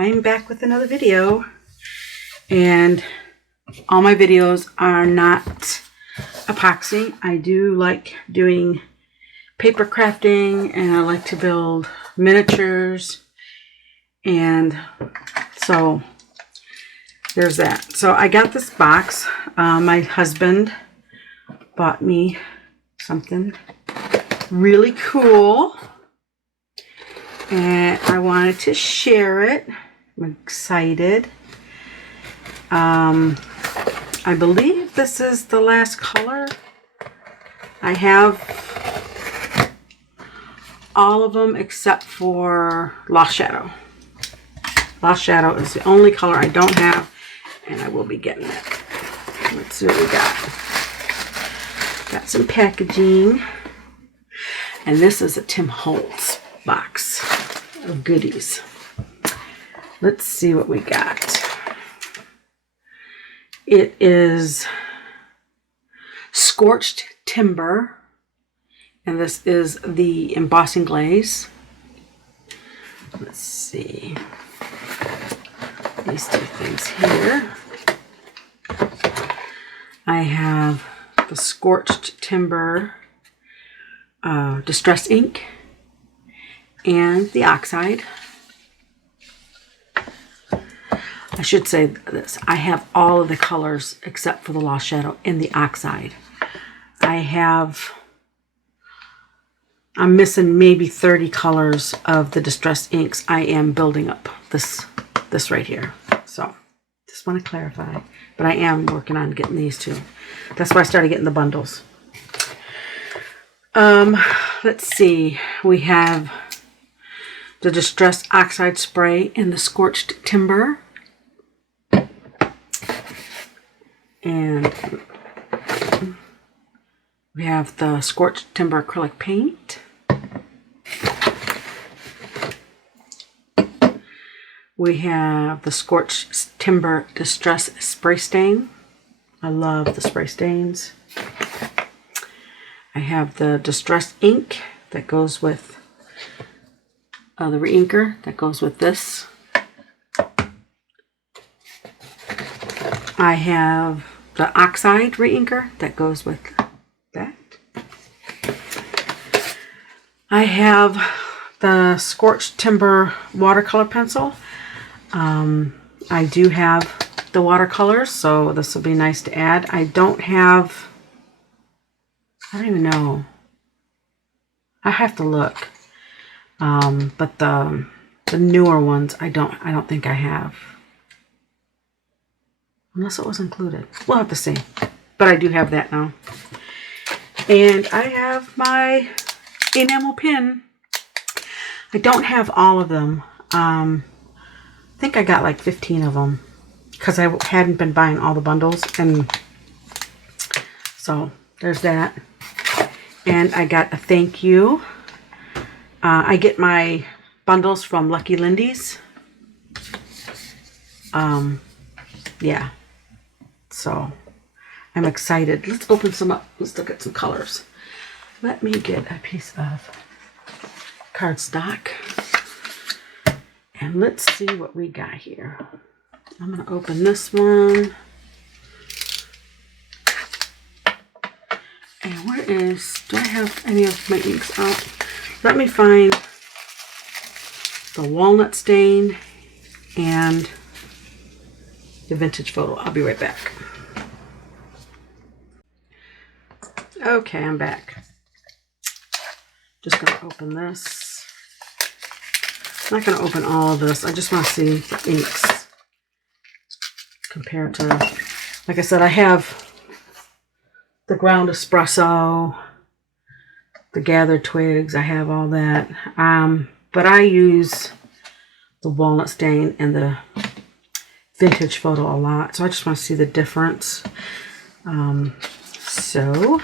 I'm back with another video, and all my videos are not epoxy. I do like doing paper crafting, and I like to build miniatures, and so there's that. So I got this box. My husband bought me something really cool, and I wanted to share it. I'm excited. I believe this is the last color. I have all of them except for Lost Shadow. Lost Shadow is the only color I don't have, and I will be getting it. Let's see what we got. Got some packaging, and this is a Tim Holtz box of goodies. Let's see what we got. It is Scorched Timber, and this is the embossing glaze. Let's see these two things here. I have the Scorched Timber Distress ink and the oxide. I should say this. I have all of the colors except for the Lost Shadow and the oxide. I'm missing maybe 30 colors of the Distress inks. I am building up this right here. So just want to clarify. But I am working on getting these too. That's why I started getting the bundles. Let's see. We have the Distress Oxide Spray and the Scorched Timber. And we have the Scorched Timber Acrylic Paint. We have the Scorched Timber Distress Spray Stain. I love the spray stains. I have the Distress ink that goes with the re-inker that goes with this. I have the oxide re-inker that goes with that. I have the Scorched Timber watercolor pencil. I do have the watercolors, so this will be nice to add. I don't even know. I have to look. But the newer ones, I don't think I have. Unless it was included. We'll have to see. But I do have that now. And I have my enamel pin. I don't have all of them. I think I got like 15 of them. Because I hadn't been buying all the bundles. And so there's that. And I got a thank you. I get my bundles from Lucky Lindy's. Yeah. So, I'm excited. Let's open some up. Let's look at some colors. Let me get a piece of cardstock. And let's see what we got here. I'm going to open this one. And do I have any of my inks out? Let me find the walnut stain and the vintage photo. I'll be right back. Okay, I'm back. Just going to open this. I'm not going to open all of this. I just want to see the inks compared to, like I said, I have the ground espresso, the gathered twigs. I have all that. But I use the walnut stain and the vintage photo a lot, so I just want to see the difference. So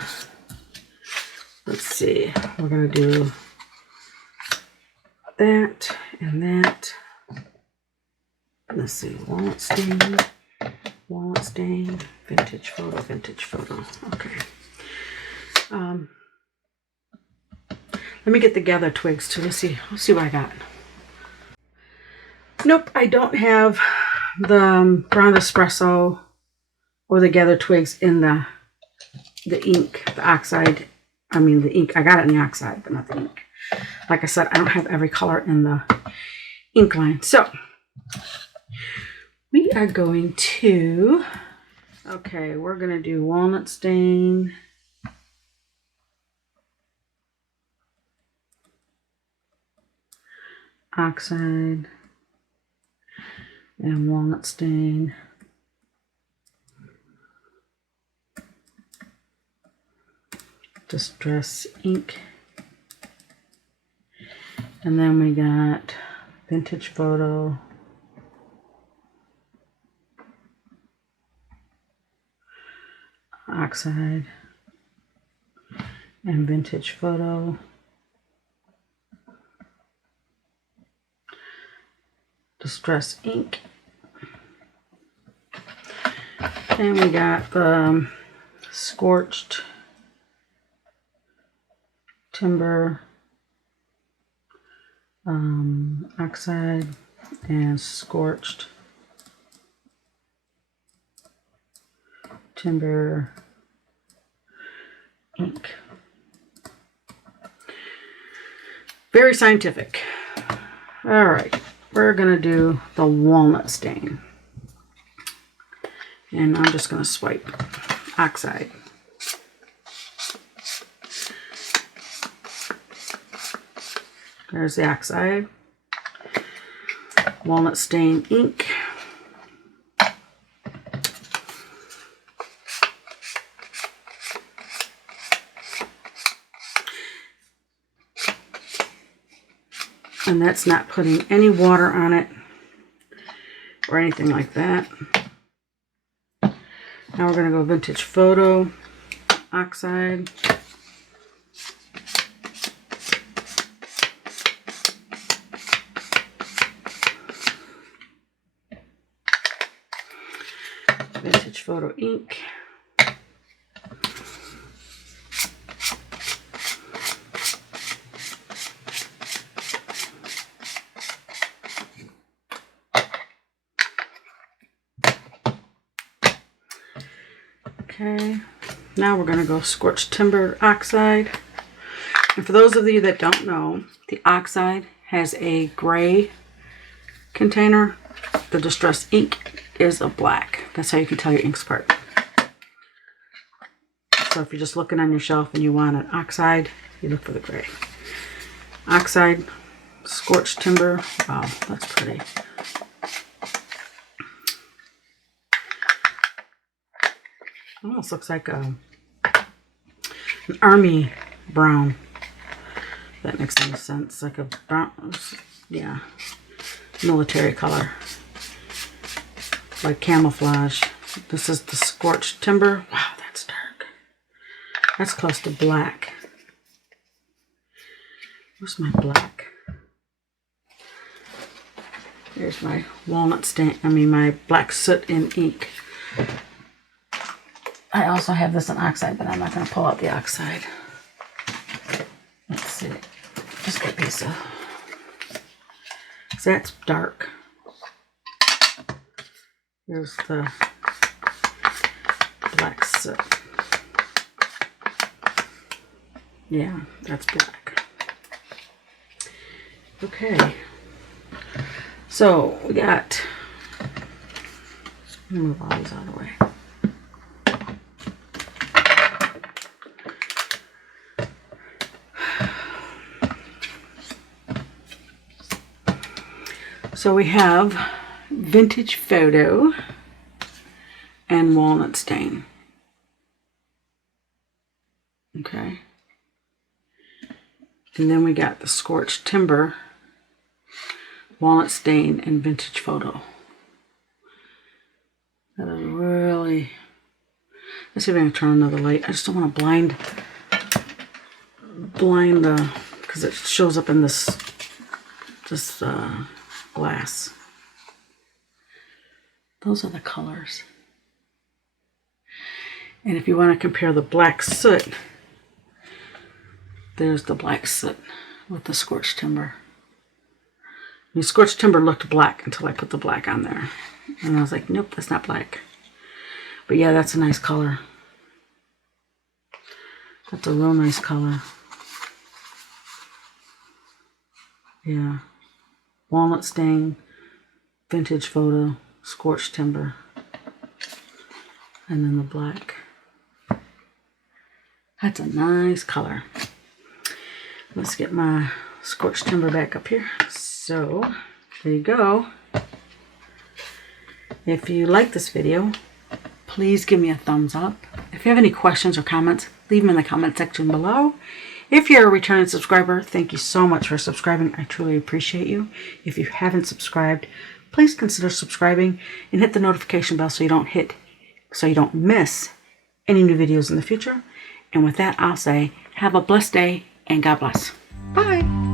let's see, we're going to do that and that. Let's see, walnut stain, vintage photo. Okay. Let me get the gathered twigs too. Let's see what I got. Nope, I don't have the ground espresso or the gather twigs in the ink, the oxide. I mean the ink. I got it in the oxide, but not the ink. Like I said, I don't have every color in the ink line. So we are going to, okay, we're going to do walnut stain. Oxide and walnut stain. Distress ink. And then we got vintage photo. Oxide and vintage photo. Distress ink. And we got the Scorched Timber, oxide and Scorched Timber ink. Very scientific. All right, we're gonna do the walnut stain. And I'm just gonna swipe oxide. There's the oxide. Walnut stain ink. And that's not putting any water on it or anything like that. Now we're going to go vintage photo, oxide. Vintage photo ink. Okay, now we're going to go Scorched Timber oxide. And for those of you that don't know, the oxide has a gray container. The Distress ink is a black. That's how you can tell your inks apart. So if you're just looking on your shelf and you want an oxide, you look for the gray. Oxide, Scorched Timber. Wow, that's pretty. Almost looks like an army brown. If that makes any sense. Like a brown, yeah, military color. Like camouflage. This is the Scorched Timber. Wow, that's dark. That's close to black. Where's my black? Here's my walnut stain. I mean my black soot in ink. I also have this in oxide, but I'm not going to pull out the oxide. Let's see. Just get a piece of... So that's dark. Here's the black soot. Yeah, that's black. Okay. So we got... Let me move all these out of the way. So we have vintage photo and walnut stain. Okay. And then we got the Scorched Timber, walnut stain, and vintage photo. That is really... Let's see if I can turn another light. I just don't want to blind the... because it shows up in this glass. Those are the colors. And if you want to compare the black soot, there's the black soot with the Scorched Timber. The Scorched Timber looked black until I put the black on there. And I was like, nope, that's not black. But yeah, that's a nice color. That's a real nice color. Yeah. Walnut stain, vintage photo, Scorched Timber. And then the black. That's a nice color. Let's get my Scorched Timber back up here. So, there you go. If you like this video, please give me a thumbs up. If you have any questions or comments, leave them in the comment section below. If you're a returning subscriber, thank you so much for subscribing. I truly appreciate you. If you haven't subscribed, please consider subscribing and hit the notification bell so you don't miss any new videos in the future. And with that, I'll say, have a blessed day and God bless. Bye.